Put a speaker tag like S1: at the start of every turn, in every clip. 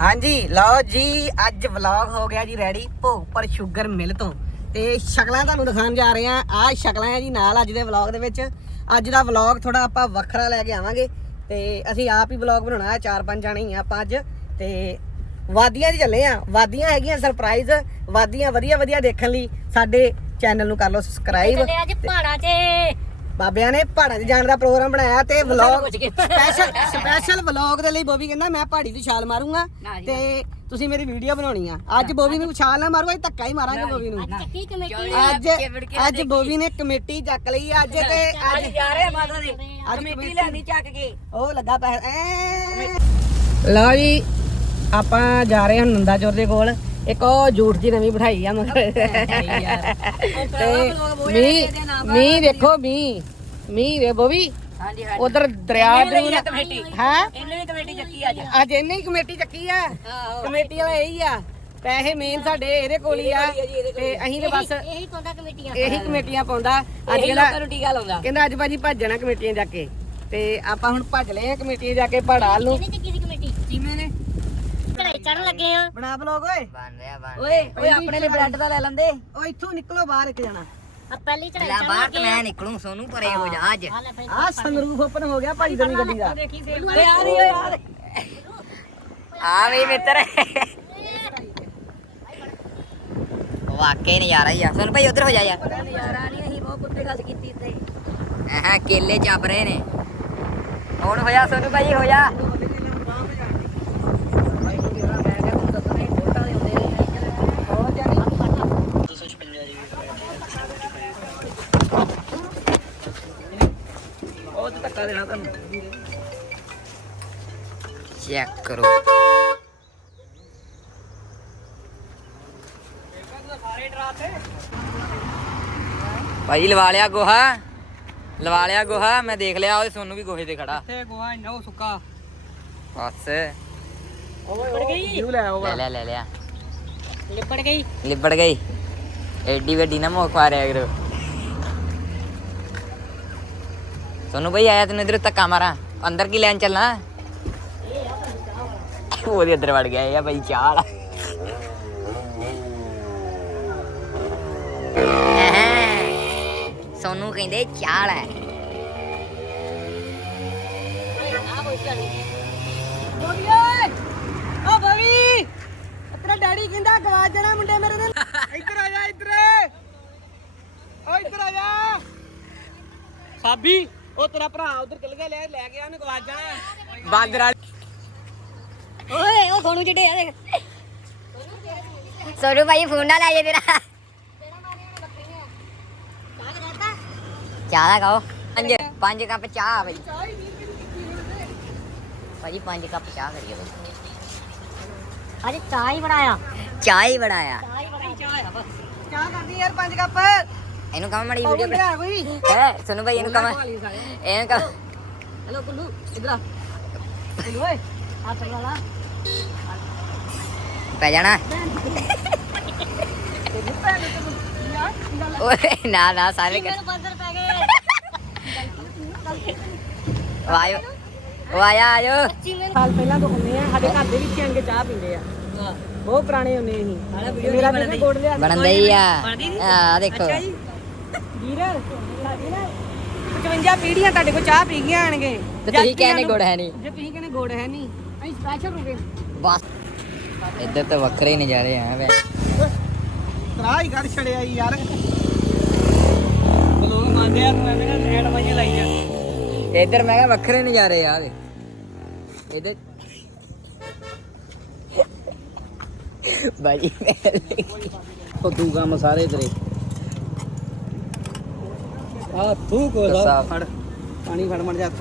S1: ਹਾਂਜੀ ਲਓ ਜੀ ਅੱਜ ਵਲੌਗ ਹੋ ਗਿਆ ਜੀ ਰੈਡੀ ਭੋਗਪੁਰ ਸ਼ੂਗਰ ਮਿਲ ਤੋਂ। ਤੇ ਸ਼ਕਲਾਂ ਤੁਹਾਨੂੰ ਦਿਖਾਉਣ ਜਾ ਰਹੇ ਆ ਆਹ ਸ਼ਕਲਾਂ ਆ ਜੀ ਨਾਲ ਅੱਜ ਦੇ ਵਲੌਗ ਦੇ ਵਿੱਚ। ਅੱਜ ਦਾ ਵਲੌਗ ਥੋੜਾ ਆਪਾਂ ਵੱਖਰਾ ਲੈ ਕੇ ਆਵਾਂਗੇ। ਤੇ ਅਸੀਂ ਆਪ ਹੀ ਵਲੌਗ ਬਣਾਉਣਾ ਹੈ ਚਾਰ ਪੰਜ ਜਾਣੇ ਹੀ ਆ ਆਪਾਂ ਅੱਜ। ਤੇ ਵਾਦੀਆਂ 'ਚ ਚੱਲੇ ਆ ਵਾਦੀਆਂ ਹੈਗੀਆਂ ਸਰਪ੍ਰਾਈਜ਼ ਵਾਦੀਆਂ ਵਧੀਆ ਵਧੀਆ ਦੇਖਣ ਲਈ। ਸਾਡੇ ਚੈਨਲ ਨੂੰ ਕਰ ਲਓ ਸਬਸਕ੍ਰਾਈਬ
S2: ਚੱਲੇ ਅੱਜ ਪਹਾੜਾਂ 'ਚ
S1: ਬਾਬਿਆਂ ਨੇ ਪਹਾੜਾਂ 'ਚ ਜਾਣ ਦਾ ਪ੍ਰੋਗਰਾਮ ਬਣਾਇਆ ਤੇ ਵਲੌਗ ਸਪੈਸ਼ਲ ਸਪੈਸ਼ਲ ਵਲੌਗ ਦੇ ਲਈ ਬੋਬੀ ਕਹਿੰਦਾ ਮੈਂ ਪਹਾੜੀ ਦੀ ਛਾਲ ਮਾਰੂੰਗਾ ਤੇ ਤੁਸੀਂ ਮੇਰੀ ਵੀਡੀਓ ਬਣਾਉਣੀ ਆ। ਅੱਜ ਬੋਬੀ ਨੂੰ ਛਾਲ ਨਾ ਮਾਰੂਗਾ ਅਸੀਂ ਧੱਕਾ ਹੀ ਮਾਰਾਂਗੇ ਬੋਬੀ ਨੂੰ।
S2: ਚੱਕੀ ਕਮੇਟੀ
S1: ਅੱਜ ਅੱਜ ਬੋਬੀ ਨੇ ਕਮੇਟੀ ਚੱਕ ਲਈ ਅੱਜ ਤੇ ਅੱਜ
S3: ਜਾ ਰਹੇ ਆ ਮਾਤਾ ਦੇ
S1: ਅੱਜ
S3: ਕਮੇਟੀ ਲੈਂਦੀ ਚੱਕ ਕੇ।
S1: ਉਹ ਲੱਗਾ ਪੈ ਲਓ ਜੀ ਆਪਾਂ ਜਾ ਰਹੇ ਹਾਂ ਨੰਦਾਚੌਰ ਦੇ ਕੋਲ। ਇੱਕ ਉਹ ਝੂਠ ਜੀ ਨਵੀਂ ਬਿਠਾਈ ਆ ਮਗਰ। ਤੇ ਮੀਂਹ ਮੀਂਹ ਦੇਖੋ ਮੀਂਹ। ਮੀਂਹ ਵੇ ਬੋਬੀ।
S3: ਹਾਂਜੀ ਹਾਂਜੀ।
S1: ਉਧਰ ਦਰਿਆ ਦਰਿਆ
S3: ਕਮੇਟੀ।
S1: ਹਾਂ?
S3: ਇਹਨੇ ਵੀ ਕਮੇਟੀ ਚੱਕੀ ਅੱਜ।
S1: ਅੱਜ ਇਹਨੇ ਹੀ ਕਮੇਟੀ ਚੱਕੀ ਆ। ਕਮੇਟੀ ਵਾਲਾ ਇਹੀ ਆ। ਪੈਸੇ ਮੇਨ ਸਾਡੇ ਇਹਦੇ ਕੋਲ ਹੀ ਆ। ਤੇ ਅਸੀਂ ਤੇ ਬਸ
S2: ਇਹੀ ਪਾਉਂਦਾ ਕਮੇਟੀਆਂ।
S1: ਇਹੀ ਕਮੇਟੀਆਂ ਪਾਉਂਦਾ। ਅੱਜ ਕਹਿੰਦਾ
S3: ਲੋਕਾਂ ਨੂੰ ਟੀਕਾ ਲਾਉਂਦਾ।
S1: ਕਹਿੰਦਾ ਅੱਜ ਭਾਜੀ ਭੱਜਣਾ ਕਮੇਟੀਆਂ ਜਾ ਕੇ। ਤੇ ਆਪਾਂ ਹੁਣ ਭੱਜ ਲਏ ਆ ਕਮੇਟੀਆਂ ਜਾ ਕੇ ਪੜਾਲ ਨੂੰ
S2: ਇਹਨੇ ਚੱਕੀ ਦੀ ਕਮੇਟੀ
S1: ਕਿਵੇਂ ਨੇ
S2: ਚੜਾਈ ਚੜਨ ਲੱਗੇ ਆ।
S1: ਬਣਾ ਬਲੌਗ ਓਏ।
S3: ਓਏ ਓਏ ਆਪਣੇ ਲਈ ਬ੍ਰੈਡ ਦਾ ਲੈ ਲੈਂਦੇ।
S1: ਉਹ ਇੱਥੋਂ ਨਿਕਲੋ ਬਾਹਰ ਇੱਕ ਜਣਾ।
S2: ਆ ਪਹਿਲੀ ਚੜਾਈ ਚੜਨ ਲੱਗੇ ਆ।
S3: ਨਿਕਲੂ ਸੋਨੂੰ ਪਰੇ ਹੋ ਜਾ ਅੱਜ।
S2: ਆ ਲੈ ਭਾਈ
S1: ਓਪਨ ਹੋ ਗਿਆ ਭਾਜੀ ਦੀ ਗੱਡੀ ਦਾ।
S3: ਓਏ ਆ ਰਹੀ ਓਏ ਆ ਰਹੀ। ਆ ਵੀ ਮਿੱਤਰ। ਵਾਕਈ ਨਜ਼ਾਰਾ ਹੀ ਆ। ਸੁਣ ਭਾਈ ਉਧਰ ਹੋ ਜਾ ਯਾਰ। ਨਜ਼ਾਰਾ ਨਹੀਂ ਅਸੀਂ ਬਹੁਤ ਕੁੱਤੇ ਗੱਲ ਕੀਤੀ ਤੇ ਹਾਂ ਕੇਲੇ ਚੱਬ ਰਹੇ ਨੇ। ਹੁਣ ਹੋਇਆ ਸੋਨੂੰ ਭਾਈ ਹੋ ਜਾ
S1: ਉਹ ਤੇ ਧੱਕਾ ਦੇਣਾ ਤੁਹਾਨੂੰ।
S3: ਚੈੱਕ ਕਰੋ। ਭਾਈ ਲਵਾ ਲਿਆ ਗੋਹਾ। ਲਵਾ ਲਿਆ ਗੋਹਾ ਮੈਂ ਦੇਖ ਲਿਆ ਉਹ ਸੋਨੂੰ ਵੀ ਗੋਹੇ ਤੇ ਖੜਾ।
S1: ਤੇ ਗੋਹਾ ਇੰਨਾ ਉਹ ਸੁੱਕਾ।
S3: ਬਸ।
S1: ਓਏ ਗਈ। ਲੈ
S3: ਲੈ ਲੈ ਲਿਆ।
S2: ਲਿਪੜ ਗਈ।
S3: ਲਿਬੜ ਗਈ। ਐਡੀ ਵੱਡੀ ਨਾ ਮੋਖ ਮਾਰਿਆ ਕਰੋ। ਸੋਨੂੰ ਭਾਈ ਆਇਆ ਤੈਨੂੰ ਇਧਰ ਧੱਕਾ ਮਾਰਾਂ। ਅੰਦਰ ਕੀ ਲੈਣ ਚੱਲਣਾ? ਉਹਦੇ ਅੰਦਰ ਵੜ ਗਿਆ ਇਹ ਆ ਭਾਈ ਚਾਹ ਵਾਲਾ ਸੋਨੂੰ ਕਹਿੰਦੇ
S1: ਓ ਬੋਬੀ ਤੇਰਾ ਡੈਡੀ ਕਹਿੰਦਾ ਗਵਾਚ ਜਾਣਾ ਮੁੰਡੇ ਮੇਰੇ ਨੇ ਇੱਧਰ ਆ ਜਾ ਇੱਧਰ ਓ ਇੱਧਰ ਆ ਜਾ ਸਾਬੀ ਉਹ ਤੇਰਾ ਭਰਾ ਉਧਰ ਚਲ ਗਿਆ ਲੈ ਲੈ ਗਿਆ ਉਹਨੇ ਗਵਾਚ ਜਾਣਾ ਬਾਂਦਰਾ।
S2: ਓਏ ਉਹ ਸੋਨੂ ਜਿਹੜੇ ਆ ਦੇਖ।
S3: ਸੋਨੂੰ ਭਾਈ ਫੋਨ ਨਾ ਲੈ ਜੇ ਤੇਰਾ ਚਾਹ ਦਾ ਖਾਓ। ਪੰਜ ਪੰਜ ਕੱਪ ਚਾਹ ਭਾਈ ਭਾਜੀ ਪੰਜ ਕੱਪ ਚਾਹ ਕਰੀਏ ਬਈ।
S2: ਅੱਜ ਚਾਹ ਹੀ ਬਣਾਇਆ।
S3: ਚਾਹ ਹੀ ਬਣਾਇਆ।
S2: ਚਾਹ ਹੀ ਬਣਾਇਆ।
S1: ਚਾਹ ਕਰਦੀ ਯਾਰ ਪੰਜ ਕੱਪ।
S3: ਇਹਨੂੰ ਕਮ ਮੜੀ ਵੀਡੀਓ
S1: ਲਿਆ ਕੋਈ।
S3: ਹੈ ਸੁਣੋ ਭਾਈ ਇਹਨੂੰ ਕਮ ਇਹਨੂੰ ਕਮ
S1: ਹੈਲੋ ਕੁੱਲੂ ਇੱਧਰ ਆ। ਕੁੱਲੂ ਓਏ
S2: ਹੱਥ ਲਾ ਲਾ।
S3: ਪੈ ਜਾਣਾ। ਓਏ ਨਾ ਨਾ ਸਾਰੇ ਕਰ
S2: ਮੈਨੂੰ ਬੰਦਰ ਪੈ ਗਏ।
S3: ਉਹ ਆਇਓ। ਉਹ ਆਇਆ
S1: ਸਾਲ ਪਹਿਲਾਂ ਤੋਂ ਹੁੰਦੇ ਆ ਸਾਡੇ ਘਰ ਦੇ ਵਿੱਚ ਆਣ ਕੇ ਚਾਹ ਪੀਂਦੇ ਆ। ਬਹੁਤ ਪੁਰਾਣੇ ਹੁੰਦੇ ਅਸੀਂ ਮੇਰਾ ਵੀ ਲਿਆ।
S3: ਬਣਦਾ ਹੀ ਆ। ਆ ਦੇਖੋ।
S1: ਵੀਰ ਸਾਡੀ ਨਾ 55 ਪੀੜੀਆਂ ਤੁਹਾਡੇ ਕੋਲ ਚਾਹ ਪੀ ਗਈਆਂ ਆਣਗੇ
S3: ਤੇ ਤੁਸੀਂ ਕਹਿੰਦੇ ਗੁੜ ਹੈ ਨਹੀਂ।
S1: ਜੇ ਤੁਸੀਂ ਕਹਿੰਦੇ ਗੋੜ ਹੈ ਨਹੀਂ ਅਸੀਂ ਸਪੈਸ਼ਲ ਰੁਕੇ
S3: ਬਸ। ਇੱਧਰ ਤਾਂ ਵੱਖਰੇ ਹੀ ਨਜ਼ਾਰੇ ਆ ਵੇ
S1: ਤਰਾ ਹੀ ਕੱਢ ਛੜਿਆ ਯਾਰ। ਬਲੋਗ ਮੰਨਦੇ ਆ ਮੈਂ ਕਿਹਾ ਲੈਣ ਵਾਈ ਲਾਈ ਆ
S3: ਇੱਧਰ ਮੈਂ ਕਿਹਾ ਵੱਖਰੇ ਨਜ਼ਾਰੇ ਆ ਵੇ। ਇੱਧਰ ਬਾਜੀ
S1: ਫੱਦੂ ਕੰਮ ਸਾਰੇ ਤੇਰੇ। ਆ ਤੂੰ ਕੋ
S3: ਦੱਸਾ।
S1: ਫੜ। ਪਾਣੀ ਫੜ ਮੜ ਜਾ ਹੱਥ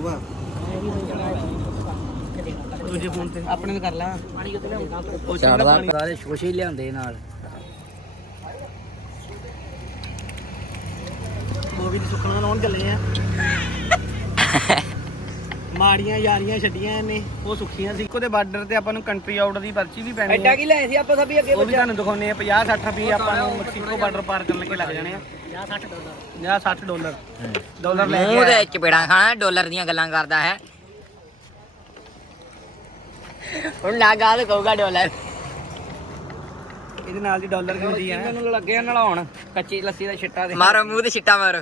S1: ਦੂਜੇ ਫੋਨ ਤੇ। ਆਪਣੇ ਨੂੰ ਕਰ ਲਾ। ਪਾਣੀ ਕਿੱਥੇ ਲਿਆਉਂਦਾ
S3: ਚੜਦਾ
S1: ਸਾਰੇ ਸ਼ੋਸ਼ੇ ਲਿਆਉਂਦੇ ਨਾਲ। ਮੂਵੀ ਦੀ ਸੁਖਣਾ ਲਾਉਣ ਚੱਲੇ ਆ। ਮਾੜੀਆਂ ਯਾਰੀਆਂ ਛੱਡੀਆਂ ਇਹਨੇ। ਉਹ ਸੁੱਖੀਆਂ ਸੀ। ਉਹਦੇ ਬਾਰਡਰ ਤੇ ਆਪਾਂ ਨੂੰ ਕੰਟਰੀ ਆਊਟ ਦੀ ਪਰਚੀ ਵੀ ਪੈਣੀ ਐਡਾ ਕੀ ਲੈ ਸੀ ਆਪਾਂ ਸਭੀ ਅੱਗੇ ਉਹ ਵੀ ਤੁਹਾਨੂੰ ਦਿਖਾਉਨੇ ਆ 50 60 ਰੁਪਏ ਆਪਾਂ ਨੂੰ ਮੈਕਸੀਕੋ ਬਾਰਡਰ ਪਾਰ ਕਰਨ ਲੱਗੇ ਲੱਗ ਜਾਣੇ ਆ। 50 60 ਡਾਲਰ। 60 ਡਾਲਰ। ਡਾਲਰ ਲੈ
S3: ਮੂੰਹ
S1: ਕੇ
S3: ਦੇ ਚਪੇੜਾਂ ਖਾਣਾ ਡਾਲਰ ਦੀਆਂ ਗੱਲਾਂ ਕਰਦਾ ਹੈ। ਹੁਣ ਨਾ ਗਾਲ ਕਹੂਗਾ ਡਾਲਰ।
S1: ਇਹਦੇ ਨਾਲ ਦੀ ਡਾਲਰ ਵੀ ਹੁੰਦੀ ਹੈ ਮੈਨੂੰ ਲੱਗੇ ਨਲਾਉਣ। ਕੱਚੀ ਲੱਸੀ ਦਾ ਛਿੱਟਾ ਦੇ।
S3: ਮਾਰੋ ਮੂੰਹ ਤੇ ਛਿੱਟਾ ਮਾਰੋ।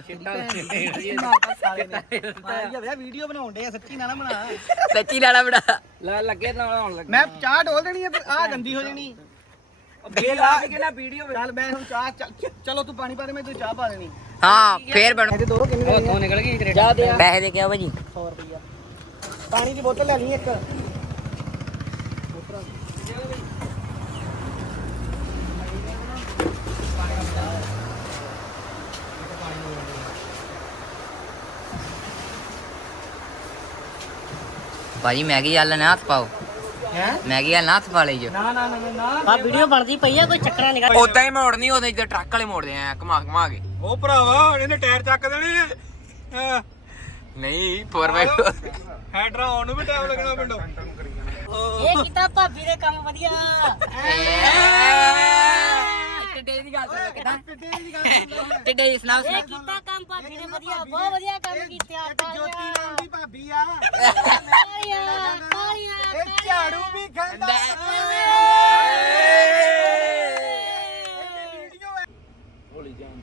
S1: ਵੀਡੀਓ ਬਣਾਉਂਦੇ ਆ ਸੱਚੀ ਨਾ ਨਾ ਬਣਾ।
S3: ਸੱਚੀ ਲਾਣਾ ਬੜਾ
S1: ਲੱਗੇ ਨਲਾਉਣ ਲੱਗੇ। ਮੈਂ ਚਾਹ ਡੋਲ ਦੇਣੀ ਹੈ ਫਿਰ ਆ ਗੰਦੀ ਹੋ ਜਾਣੀ। ਬੇਲ ਆ ਕੇ ਕਿਹੜਾ ਵੀਡੀਓ ਚੱਲ ਮੈਂ ਹੁਣ ਚਾਹ ਚੱਲ- ਚਲੋ ਤੂੰ ਪਾਣੀ ਪਾ ਦੇ ਮੈਂ ਤੂੰ ਚਾਹ ਪਾ ਦੇਣੀ।
S3: ਹਾਂ ਫੇਰ ਬਣ
S1: ਇਹਦੇ ਦੋ ਕਿੰਨੇ ਦੇ ਤੋਂ ਨਿਕਲ ਗਈ ਚਾਹ ਦੇ
S3: ਪੈਸੇ ਦੇ ਕੇ ਆਓ ਭਾਜੀ।
S1: 100 ਰੁਪਿਆ ਪਾਣੀ ਦੀ ਬੋਤਲ ਲੈ ਲਈ ਇੱਕ।
S3: ਭਾਜੀ ਮੈਗੀ ਵਾਲਾ ਨਾ ਹੱਥ ਪਾਓ। ਮੈਗੀ ਵਾਲਾ ਨਾ ਹੱਥ ਪਾ ਲਈ ਜੋ।
S1: ਨਾ ਨਾ ਨਾ ਨਾ।
S2: ਆ ਵੀਡੀਓ ਬਣਦੀ ਪਈ ਆ ਕੋਈ ਚੱਕਰਾਂ ਨਿਕਲ
S3: ਉਦਾਂ ਹੀ ਮੋੜਨੀ ਉਹਦੇ ਜਿੱਦਾਂ ਟਰੱਕ ਵਾਲੇ ਮੋੜਦੇ ਆ ਘੁਮਾ ਘੁਮਾ ਕੇ।
S4: ਉਹ ਭਰਾਵਾ ਇਹਨੇ ਟਾਇਰ ਚੱਕ ਦੇਣੇ ਆ।
S3: ਨਹੀਂ 4x4
S4: ਹੈਡਰਾ ਆਉਣ ਨੂੰ ਵੀ ਟਾਈਮ ਲੱਗਣਾ ਪਿੰਡੋਂ।
S2: ਇਹ ਕੀਤਾ ਭਾਬੀ ਦੇ ਕੰਮ ਵਧੀਆ।
S3: ਕਿਦਾਂ ਟਿੱਡੇ ਦੀ ਸੁਣਾਓ
S2: ਇਹ ਕੀਤਾ ਕੰਮ ਭਾਬੀ ਨੇ ਵਧੀਆ ਬਹੁਤ ਵਧੀਆ ਕੰਮ ਕੀਤਾ
S1: ਜੋਤੀ ਨਾਮ ਦੀ ਭਾਬੀ ਆ।
S2: ਤਾਲੀਆਂ ਤਾਲੀਆਂ
S1: ਇਹ ਝਾੜੂ ਵੀ ਖਾਂਦਾ।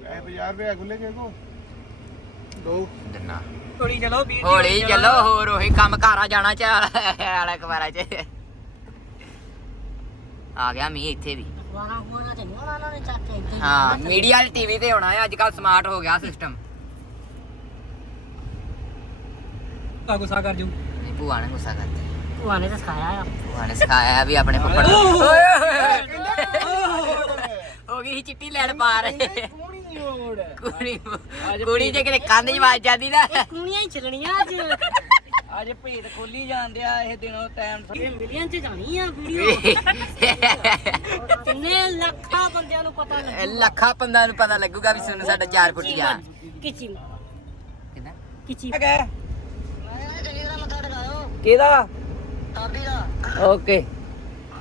S4: ਐ 50 ਰੁਪਏ ਗੁੱਲੇ ਕੇ ਕੋ। ਦੋ।
S3: ਦਿਨਾ।
S1: ਥੋੜੀ ਚਲੋ ਵੀਰ
S3: ਹੌਲੀ ਚੱਲੋ। ਹੋਰ ਉਹੀ ਕੰਮ ਘਾਰਾ ਜਾਣਾ ਚਾਹ ਵਾਲਾ ਕਵਾਰਾ ਚ। ਆ ਗਿਆ ਮੀਂਹ ਇੱਥੇ ਵੀ।
S2: ਵਾਰਾ ਹੋਣਾ ਤੇ ਨਹੀਂ ਉਹਨਾਂ ਨੇ ਚੱਕ ਕੇ ਇੱਥੇ ਹੀ
S3: ਮੀਡੀਆ ਵਾਲੀ ਟੀਵੀ ਤੇ ਹੋਣਾ ਹੈ ਅੱਜ ਕੱਲ ਸਮਾਰਟ ਹੋ ਗਿਆ ਸਿਸਟਮ
S1: ਤਾਂ ਗੁੱਸਾ ਕਰ ਜੂ
S3: ਭੂਆ ਨੇ ਗੁੱਸਾ ਕਰਤੇ
S2: ਭੂਆ ਨੇ ਤਾਂ ਸਿਖਾਇਆ ਆ
S3: ਭੂਆ ਨੇ ਸਿਖਾਇਆ ਵੀ ਆਪਣੇ ਫੁੱਫੜ ਨੂੰ ਹੋ ਗਈ ਸੀ ਚਿੱਟੀ ਲੈਣ ਪਾ ਰਹੇ
S1: ਕੋਣੀ
S3: ਕੁੜੀ ਕੁੜੀ ਜੇ ਕਿਤੇ ਕੰਧ 'ਚ ਵੱਜ ਜਾਂਦੀ ਨਾ
S2: ਕੂਣੀਆਂ ਹੀ ਚੱਲਣੀਆਂ ਅੱਜ
S1: ਅੱਜ ਭੇਦ ਖੋਲੀ ਜਾਂਦਿਆ ਇਹ ਦਿਨੋਂ ਟਾਈਮ
S2: ਇਹ ਮਿਲੀਅਨ ਚ ਜਾਣੀ ਆ ਵੀਡੀਓ। ਕਿੰਨੇ ਲੱਖਾਂ ਬੰਦਿਆਂ ਨੂੰ ਪਤਾ ਲੱਗੂ
S3: ਲੱਖਾਂ ਪੰਦਾਂ ਨੂੰ ਪਤਾ ਲੱਗੂਗਾ ਵੀ ਸੁਣ ਸਾਡਾ 4 ਫੁੱਟ ਜਾ
S2: ਕਿਚੀ
S3: ਕਿਦਾਂ
S2: ਕਿਚੀ
S1: ਕਿਹਦਾ? ਓਕੇ।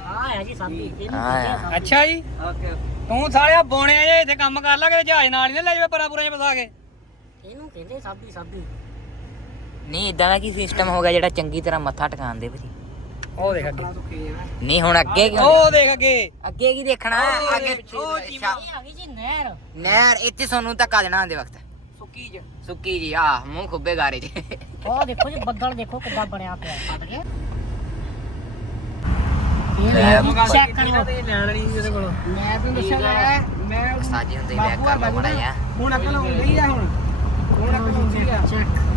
S2: ਆ ਜੀ ਸਾਬੀ ਇਹਨੂੰ
S3: ਹਾਂ।
S2: ਕਹਿੰਦੇ ਆ ਸਾਬੀ।
S4: ਅੱਛਾ ਜੀ।
S1: ਓਕੇ
S4: ਤੂੰ ਸਾਲਿਆ ਬੋਣਿਆ ਜੇ ਇੱਥੇ ਕੰਮ ਕਰ ਲਾ ਕਿ ਜਹਾਜ਼ ਨਾਲ ਹੀ ਨਾ ਲੈ ਜਾਵੇ ਪਰਾ ਪੂਰਾ ਜਿਹਾ ਫਸਾ ਕੇ।
S2: ਇਹਨੂੰ ਕਹਿੰਦੇ ਸਾਬੀ ਸਾਬੀ।
S3: ਨਹੀਂ ਇਦਾਂ ਦਾ ਕੀ ਸਿਸਟਮ ਹੋ ਗਿਆ ਜਿਹੜਾ ਚੰਗੀ ਤਰ੍ਹਾਂ ਮੱਥਾ ਟਿਕਾਣ ਦੇ ਭਾਜੀ?
S4: ਉਹ ਦੇਖ ਅੱਗੇ।
S3: ਨਹੀਂ ਹੁਣ ਅੱਗੇ ਕਿਉਂ
S4: ਉਹ ਦੇਖ ਅੱਗੇ।
S3: ਅੱਗੇ ਕੀ ਦੇਖਣਾ? ਅੱਗੇ
S4: ਉਹ
S2: ਇਹ ਆ ਗਈ ਜੀ ਨਹਿਰ।
S3: ਨਹਿਰ ਇੱਥੇ ਸੋਨੂੰ ਧੱਕਾ ਦੇਣਾ ਆਂਦੇ ਵਕਤ।
S1: ਸੁੱਕੀ ਜ
S3: ਸੁੱਕੀ ਜੀ ਆ ਮੂੰਹ ਖੁੱਬੇ ਗਾਰੇ ਚ।
S2: ਉਹ ਦੇਖੋ ਜੀ ਬੱਦਲ ਦੇਖੋ ਕਿੱਦਾਂ ਬਣਿਆ ਪਿਆ ਕੇ।
S3: ਲੈ,
S2: ਚੈੱਕ ਕਰੋ
S1: ਤੇ ਲੈਣ ਨਹੀਂ ਇਹਦੇ ਕੋਲ? ਮੈਂ ਤੈਨੂੰ ਦੱਸਿਆ ਲੈ ਮੈਂ
S3: ਸਾਜੀ ਹੁੰਦੇ ਬੈਕ ਕਰ ਲਓ ਮੜਾ ਜਾ।
S1: ਹੁਣ ਅਕਲ ਆਉਂਦੀ ਆ ਹੁਣ। ਹੁਣ ਅਕਲ ਆਉਂਦੀ ਆ।
S2: ਚੈੱਕ।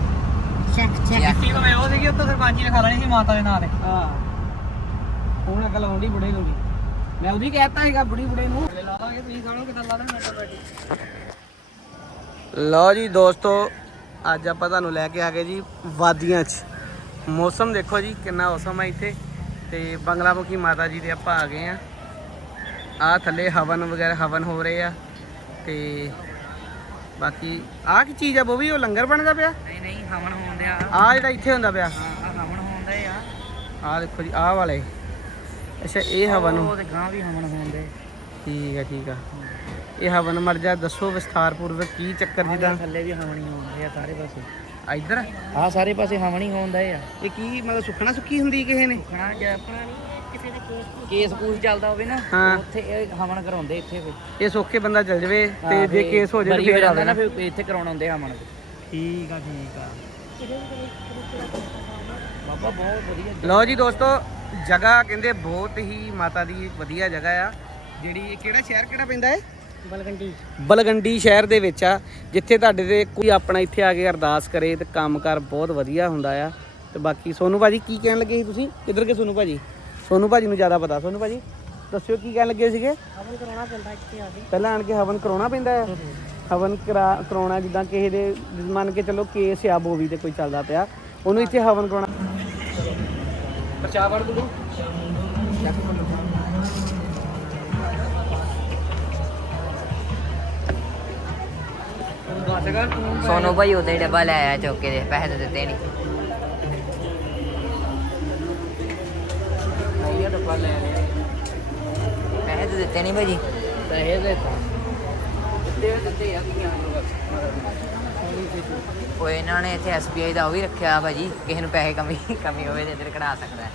S4: ਕੀ ਮੈਂ ਉਹ ਸੀਗੀ ਉੱਤੋਂ ਸਰਪੰਚ ਨੇ ਖਾ ਲੈਣੀ ਸੀ ਮਾਤਾ ਦੇ ਨਾਂ ਤੇ।
S1: ਹਾਂ। ਹੁਣ ਅਕਲ ਆਉਂਦੀ ਬੁੜੇ ਨੂੰ ਵੀ। ਮੈਂ ਉਹਦੀ ਕਹਿਤਾ ਹੈਗਾ ਬੁੜੀ ਬੁੜੇ ਨੂੰ। ਲਾ ਲਾਂਗੇ ਤੁਸੀਂ ਖਾਣੋ ਕਿਦਾਂ ਲਾ ਲੈਣਾ ਲਓ ਜੀ ਦੋਸਤੋ ਅੱਜ ਆਪਾਂ ਤੁਹਾਨੂੰ ਲੈ ਕੇ ਆ ਗਏ ਜੀ ਵਾਦੀਆਂ 'ਚ। ਮੌਸਮ ਦੇਖੋ ਜੀ ਕਿੰਨਾ ਔਸਮ ਹੈ ਇੱਥੇ। ਤੇ ਬੰਗਲਾਮੁਖੀ ਮਾਤਾ ਜੀ ਦੇ ਆਪਾਂ ਆ ਗਏ ਆ। ਆ ਥੱਲੇ ਹਵਨ ਵਗੈਰਾ ਹਵਨ ਹੋ ਰਹੇ ਆ। ਤੇ ਬਾਕੀ ਆ ਕੀ ਚੀਜ਼ ਆ ਉਹ ਵੀ ਉਹ ਲੰਗਰ ਬਣਦਾ ਪਿਆ?
S4: ਨਹੀਂ ਨਹੀਂ ਹਵਨ ਹੋਣ ਦਿਆ
S1: ਆ ਜਿਹੜਾ ਇੱਥੇ ਹੁੰਦਾ ਪਿਆ।
S4: ਆ ਹਵਨ ਹੋਣ ਦੇ ਆ।
S1: ਆ ਦੇਖੋ ਜੀ ਆਹ ਵਾਲੇ। ਅੱਛਾ ਇਹ ਹਵਨ
S4: ਉਹ ਤੇ ਗਾਂ ਵੀ ਹਵਨ ਹੋਣ ਦੇ
S1: ਠੀਕ ਆ ਠੀਕ ਆ। ਇਹ ਹਵਨ ਮਰ ਜਾ ਦੱਸੋ ਵਿਸਥਾਰਪੂਰਵਕ ਕੀ ਚੱਕਰ ਜਿੱਦਾਂ
S4: ਥੱਲੇ ਵੀ ਹਵਨ ਹੀ ਹੋਣ ਦੇ ਆ ਸਾਰੇ ਪਾਸੇ।
S1: ਆ ਇੱਧਰ?
S4: ਆ ਸਾਰੇ ਪਾਸੇ ਹਵਨ ਹੀ ਹੋਣ ਦੇ ਆ।
S1: ਇਹ ਕੀ ਮਤਲਬ ਸੁੱਖਣਾ ਸੁੱਕੀ ਹੁੰਦੀ ਕਿਸੇ ਨੇ?
S4: ਖਣਾ ਜਾ
S2: ਆਪਣਾ ਨਹੀਂ ਕਿਸੇ ਦੇ ਕੇਸ
S4: ਕੇਸ ਕੂਸ ਚੱਲਦਾ ਹੋਵੇ ਨਾ
S1: ਹਾਂ।
S4: ਉੱਥੇ ਇਹ ਹਵਨ ਕਰਾਉਂਦੇ ਇੱਥੇ ਫਿਰ।
S1: ਇਹ ਸੋਕੇ ਬੰਦਾ ਚਲ ਜਵੇ ਤੇ
S4: ਹਾਂ,
S1: ਜੇ
S4: ਫਿਰ
S1: ਕੇਸ ਹੋ ਜਾਵੇ
S4: ਬਰੀ
S1: ਫੇਰ
S4: ਜਾਂਦਾ
S1: ਆਵੇ
S4: ਨਾ
S1: ਨਾ।
S4: ਫਿਰ ਇੱਥੇ ਕਰਾਉਣ ਆਉਂਦੇ ਹਵਨ।
S1: ਠੀਕ ਆ ਠੀਕ ਆ।
S4: ਬਾਬਾ ਬਹੁਤ ਵਧੀਆ
S1: ਲਓ ਜੀ ਦੋਸਤੋ ਜਗ੍ਹਾ ਕਹਿੰਦੇ ਬਹੁਤ ਹੀ ਮਾਤਾ ਦੀ ਵਧੀਆ ਜਗ੍ਹਾ ਆ। ਜਿਹੜੀ ਇਹ ਕਿਹੜਾ ਸ਼ਹਿਰ ਕਿਹੜਾ ਪੈਂਦਾ ਹੈ
S2: ਬਲਗੰਡੀ।
S1: ਬਲਗੰਡੀ ਸ਼ਹਿਰ ਦੇ ਵਿੱਚ ਆ ਜਿੱਥੇ ਤੁਹਾਡੇ ਤੇ ਕੋਈ ਆਪਣਾ ਇੱਥੇ ਆ ਕੇ ਅਰਦਾਸ ਕਰੇ ਤੇ ਕੰਮਕਾਰ ਬਹੁਤ ਵਧੀਆ ਹੁੰਦਾ ਆ। ਤੇ ਬਾਕੀ ਸੋਨੂ ਭਾਜੀ ਕੀ ਕਹਿਣ ਲੱਗੇ ਸੀ ਤੁਸੀਂ? ਕਿੱਧਰ ਕੇ ਸੋਨੂ ਭਾਜੀ? ਸੋਨੂ ਭਾਜੀ ਨੂੰ ਜ਼ਿਆਦਾ ਪਤਾ। ਸੋਨੂ ਭਾਜੀ ਦੱਸਿਓ ਕੀ ਕਹਿਣ ਲੱਗੇ ਸੀਗੇ?
S2: ਹਵਨ ਕਰਾਉਣਾ ਪੈਂਦਾ ਇੱਥੇ ਆ ਕੇ।
S1: ਪਹਿਲਾਂ ਆਣ ਕੇ ਹਵਨ ਕਰਾਉਣਾ ਪੈਂਦਾ ਹੈ। ਹਵਨ ਕਰਾ ਕਰਾਉਣਾ ਜਿੱਦਾਂ ਕਿਸੇ ਦੇ ਮੰਨ ਕੇ ਚੱਲੋ ਕੇਸ ਆ ਬੋਵੀ ਤੇ ਕੋਈ ਚੱਲਦਾ ਪਿਆ ਉਹਨੂੰ ਇੱਥੇ ਹਵਨ ਕਰਾਉਣਾ। ਪਰਚਾਵੜ ਗੁਰੂ
S3: ਸੋਨੂੰ ਭਾਈ ਉਹਦਾ ਹੀ ਡੱਬਾ ਲੈ ਆਇਆ ਚੌਕੇ ਦੇ ਪੈਸੇ ਤਾਂ ਦਿੱਤੇ ਨਹੀਂ
S1: ਡੱਬਾ ਲੈ
S3: ਪੈਸੇ ਤਾਂ ਦਿੱਤੇ ਨਹੀਂ ਭਾਜੀ।
S1: ਪੈਸੇ ਦੇ ਤਾਂ ਦਿੱਤੇ ਆ ਕੀ
S3: ਉਹ ਇਹਨਾਂ ਨੇ ਇੱਥੇ SBI ਦਾ ਉਹ ਵੀ ਰੱਖਿਆ ਭਾਜੀ ਕਿਸੇ ਨੂੰ ਪੈਸੇ ਕਮੀ ਕਮੀ ਹੋਵੇ ਤੇ ਇੱਧਰ ਕਢਾ ਸਕਦਾ ਹੈ।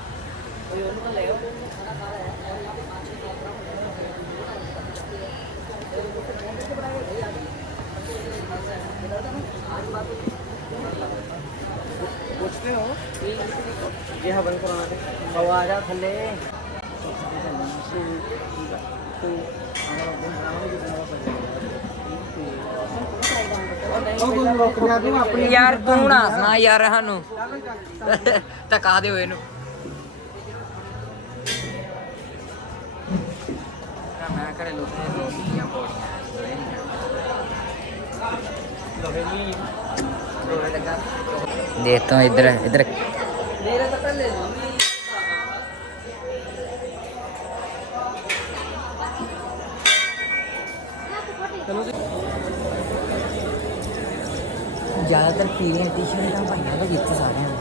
S1: ਪੁੱਛਦੇ ਹੋ? ਇਹ ਹਵਨ ਕਰਾਉਣਾ ਤੇ ਹਵਾ ਆ ਜਾ ਥੱਲੇ। ਆਪਣੀ
S3: ਯਾਰ ਤੂੰ ਨਾ ਸੁਣਾ ਯਾਰ ਸਾਨੂੰ। ਧੱਕਾ ਦੇ ਹੋਏ ਨੂੰ, ਮੈਂ ਕਰੇ ਲੋਕੇ ਲੋਕੀਆਂ ਪੋੜੀਆਂ ਦੇਖ ਤੂੰ ਇੱਧਰ ਇੱਧਰ।
S1: ਮੇਰੇ ਤਾਂ ਪਹਿਲੇ
S3: ਜ਼ਿਆਦਾਤਰ ਪੀਲੀਆਂ ਟੀ-ਸ਼ਰਟਾਂ ਪਾਈਆਂ ਤਾਂ ਵਿੱਚ ਸਾਰਿਆਂ ਨੇ।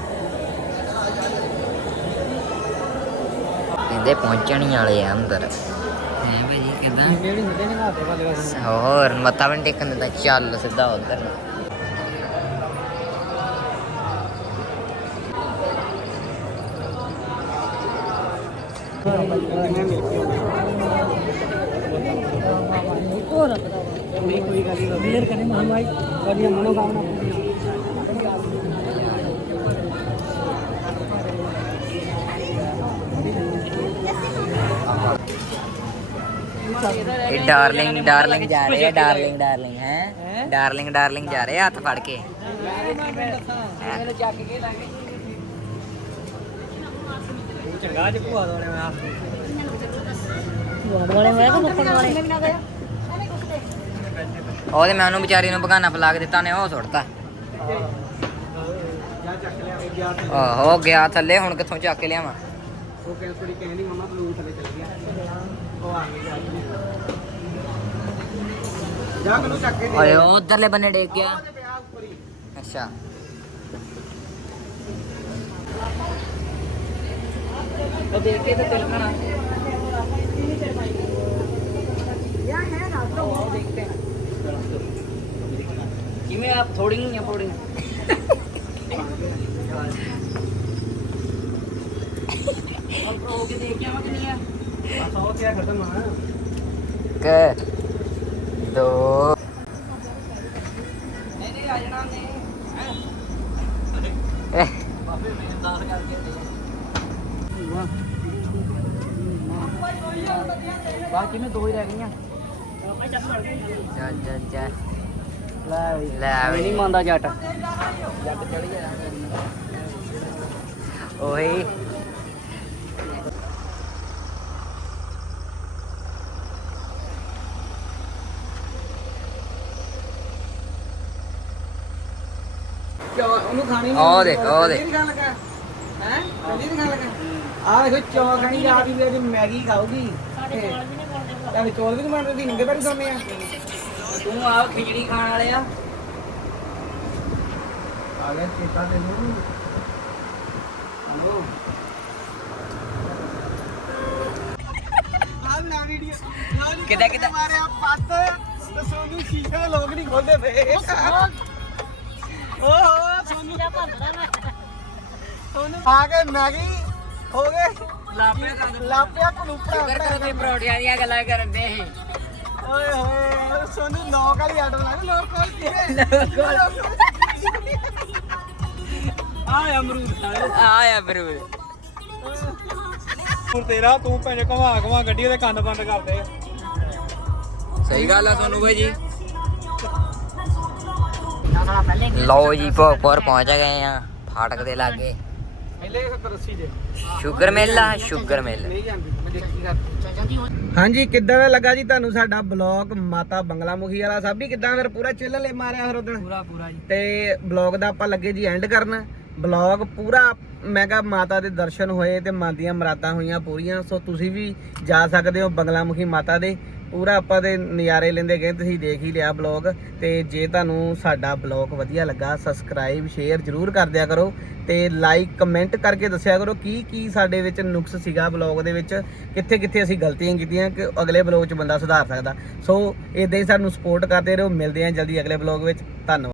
S3: ਕਹਿੰਦੇ ਪਹੁੰਚਣ ਹੀ ਵਾਲੇ ਆ ਅੰਦਰ। ਹੈ ਭਾਜੀ ਕਿਦਾਂ? ਹੋਰ ਮੱਥਾ ਵੀ ਨੀ ਟੇਕਣ ਦਿੰਦਾ ਚੱਲ ਸਿੱਧਾ ਉਧਰ।
S2: ਹੋਰ
S1: ਨਹੀਂ ਕੋਈ ਗੱਲ ਨਹੀਂ
S2: ਕਲੀਅਰ ਕਰੇ ਮਹਾਮਾਈ
S1: ਤੁਹਾਡੀਆਂ ਮਨੋਕਾਮਨਾ ਪੂਰੀਆਂ
S3: ਇਹ ਡਾਰਲਿੰਗ ਡਾਰਲਿੰਗ ਜਾ ਰਹੇ ਆ ਡਾਰਲਿੰਗ ਡਾਰਲਿੰਗ ਹੈ? ਡਾਰਲਿੰਗ ਡਾਰਲਿੰਗ ਜਾ ਰਹੇ ਆ ਹੱਥ ਫੜ ਕੇ।
S1: ਚੰਗਾ ਜਿਹਾ ਭੂਆ ਦੋਲੇ ਮੈਂ
S2: ਵਾਲੇ ਵਾਲੇ ਹੋਇਆ ਕਿ ਮੁੱਕਣ ਵਾਲੇ।
S3: ਉਹਦੇ ਮੈਂ ਉਹਨੂੰ ਵਿਚਾਰੀ ਨੂੰ ਬਗਾਨਾ ਪਲਾ ਕੇ ਦਿੱਤਾ ਨੇ ਉਹ ਸੁੱਟਤਾ।
S1: ਤੇ
S3: ਆਹੋ ਗਿਆ ਥੱਲੇ ਹੁਣ ਕਿੱਥੋਂ ਚੱਕ ਕੇ ਲਿਆਵਾਂ?
S1: ਉਹ ਕਹਿੰਦੀ ਕੁੜੀ ਕਹਿੰਦੀ ਮਮਾ ਬਲੂਨ ਥੱਲੇ ਚਲ ਗਿਆ। ਉਹ ਆ ਗਈ ਜਾ ਕੇ। ਜਾ ਮੈਨੂੰ ਚੱਕ ਕੇ ਦੇ।
S3: ਓਏ ਉਹ ਉਧਰਲੇ ਬੰਨੇ ਡੇਗ ਗਿਆ। ਅੱਛਾ। ਉਹ ਦੇਖ ਕੇ ਤੇ ਹੀ ਉਹ ਦੇਖ ਕੇ ਆਵਾਂ ਕਿੰਨੀ ਆ
S1: ਬਸ ਉਹ ਕਿਆ ਖਤਮ ਆ।
S3: ਇੱਕ ਦੋ।
S1: ਨਹੀਂ ਨਹੀਂ ਆ ਜਾਣਾ ਨੇ
S3: ਬਾਬੇ ਮੈਂ 10 ਕਰਕੇ ਦੇ ਬਾਕੀ ਮੈਂ ਦੋ ਹੀ ਰਹਿ ਗਈਆਂ? ਜਾ ਜਾ ਜਾ।
S1: ਲੈ ਬਈ
S3: ਲੈ ਬਈ।
S1: ਨਹੀਂ ਮੰਨਦਾ ਜੱਟ।
S3: ਜੱਟ ਚੜ ਗਿਆ। ਓਏ।
S1: ਉਹਨੂੰ ਖਾਣੀ
S3: ਉਹ ਦੇਖ, ਉਹ ਦੇਖ।
S1: ਨਹੀਂ ਖਾਣ ਲੱਗਾ ਹੈ? ਨਹੀਂ ਖਾਣ ਲੱਗਾ ਆ ਦੇਖੋ ਚੌਂ ਖਾਣੀ ਜਾ ਵੀ ਅੱਜ ਮੈਗੀ ਖਾਊਗੀ।
S2: ਸਾਡੇ ਕੋਲ ਵੀ ਕਰਦੇ
S1: ਚੱਲ ਵੀ ਕਮਾਂਡ ਦੀ ਹਿੰਗੇ ਬੜੀ ਸੋਨੇ ਆ।
S3: ਤੂੰ ਆਪ ਖਿਚੜੀ ਖਾਣ ਵਾਲੇ ਆ।
S1: ਆ ਗਿਆ ਚੇਤਾ ਤੈਨੂੰ। ਹਲੋ ਆ
S3: ਕਿੱਦਾਂ- ਕਿੱਦਾਂ?
S1: ਮਾਰਿਆ ਪੱਤ। ਤੇ ਸੋਨੂੰ ਸ਼ੀਸ਼ੇ ਲੋਕ ਨਹੀਂ ਖੋਲਦੇ ਪਏ। ਓਹ ਸੋਨੂੰ।
S2: ਜਾ ਭੰਦਾ ਨਾ
S1: ਸੋਨੂੰ ਆ ਕੇ ਮੈਗੀ ਹੋ ਗਏ।
S3: ਲਾਪਿਆ ਕਰ
S1: ਲਾਪਿਆ ਕਲੂਪੜਾ
S3: ਸ਼ੁਕਰ ਕਰੋ ਤੇ ਪਰੌਂਠਿਆਂ ਦੀਆਂ ਗੱਲਾਂ ਕਰਨ ਦੇ ਸੀ।
S1: ਓਏ ਹੋਏ ਸੋਨੂੰ ਲੋਕ ਵਾਲੀ ਆਟੋ ਲੱਗ ਲੋਕ ਕੋਲ ਕੀ ਆ ਅਮਰੂਦ ਖਾਲੇ
S3: ਆ ਆ ਬਰੂਦ
S4: ਹੁਣ ਤੇਰਾ ਤੂੰ ਭੈਣੇ ਘਵਾ ਘਵਾ ਗੱਡੀ ਦੇ ਕੰਨ ਬੰਦ ਕਰਦੇ
S3: ਸਹੀ ਗੱਲ ਆ ਸੋਨੂ ਭਾਈ ਜੀ। ਲਓ ਜੀ ਭੋਗਪੁਰ ਪਹੁੰਚ ਗਏ ਆ ਫਾਟਕ ਦੇ ਲਾਗੇ।
S1: ਪਹਿਲੇ 70 80 ਦੇ।
S3: ਸ਼ੂਗਰ ਮਿਲ ਆ ਸ਼ੂਗਰ ਮਿਲ।
S1: ਨਹੀਂ ਜਾਂਦੀ ਮੈਂ ਦੇਖੀ ਕਰ ਹਾਂਜੀ ਕਿੱਦਾਂ ਦਾ ਲੱਗਾ ਜੀ ਤੁਹਾਨੂੰ ਸਾਡਾ ਬਲੌਗ? ਮਾਤਾ ਬੰਗਲਾਮੁਖੀ ਵਾਲਾ ਸਭ ਵੀ ਕਿੱਦਾਂ ਫਿਰ ਪੂਰਾ ਚਿੱਲ ਲੈ ਮਾਰਿਆ ਫਿਰ ਉਦੋਂ
S2: ਪੂਰਾ ਪੂਰਾ ਜੀ।
S1: ਤੇ ਬਲੌਗ ਦਾ ਆਪਾਂ ਲੱਗੇ ਜੀ ਐਂਡ ਕਰਨ। ਬਲੌਗ ਪੂਰਾ ਮੈਂ ਕਿਹਾ ਮਾਤਾ ਦੇ ਦਰਸ਼ਨ ਹੋਏ ਤੇ ਮਨ ਦੀਆਂ ਮਰਾਦਾਂ ਹੋਈਆਂ ਪੂਰੀਆਂ। ਸੋ ਤੁਸੀਂ ਵੀ ਜਾ ਸਕਦੇ ਹੋ ਬੰਗਲਾਮੁਖੀ ਮਾਤਾ ਦੇ। ਪੂਰਾ ਆਪਾਂ ਦੇ ਨਜ਼ਾਰੇ ਲੈਂਦੇ ਗਏ, ਤੁਸੀਂ ਦੇਖ ਹੀ ਲਿਆ ਬਲੌਗ। ਤੇ ਜੇ ਤੁਹਾਨੂੰ ਸਾਡਾ ਬਲੌਗ ਵਧੀਆ ਲੱਗਾ ਸਬਸਕ੍ਰਾਈਬ ਸ਼ੇਅਰ ਜਰੂਰ ਕਰ ਦਿਆ ਕਰੋ। ਤੇ ਲਾਈਕ ਕਮੈਂਟ ਕਰਕੇ ਦੱਸਿਆ ਕਰੋ ਕੀ ਕੀ ਸਾਡੇ ਵਿੱਚ ਨੁਕਸ ਸੀਗਾ ਬਲੌਗ ਦੇ ਵਿੱਚ ਕਿੱਥੇ ਕਿੱਥੇ ਅਸੀਂ ਗਲਤੀਆਂ ਕੀਤੀਆਂ, ਕਿ ਅਗਲੇ ਬਲੌਗ 'ਚ ਬੰਦਾ ਸੁਧਾਰ ਸਕਦਾ। ਸੋ ਇਦਾਂ ਹੀ ਸਾਨੂੰ ਸਪੋਰਟ ਕਰਦੇ ਰਹੋ, ਮਿਲਦੇ ਹਾਂ ਜਲਦੀ ਅਗਲੇ ਬਲੌਗ ਵਿੱਚ। ਧੰਨਵਾਦ।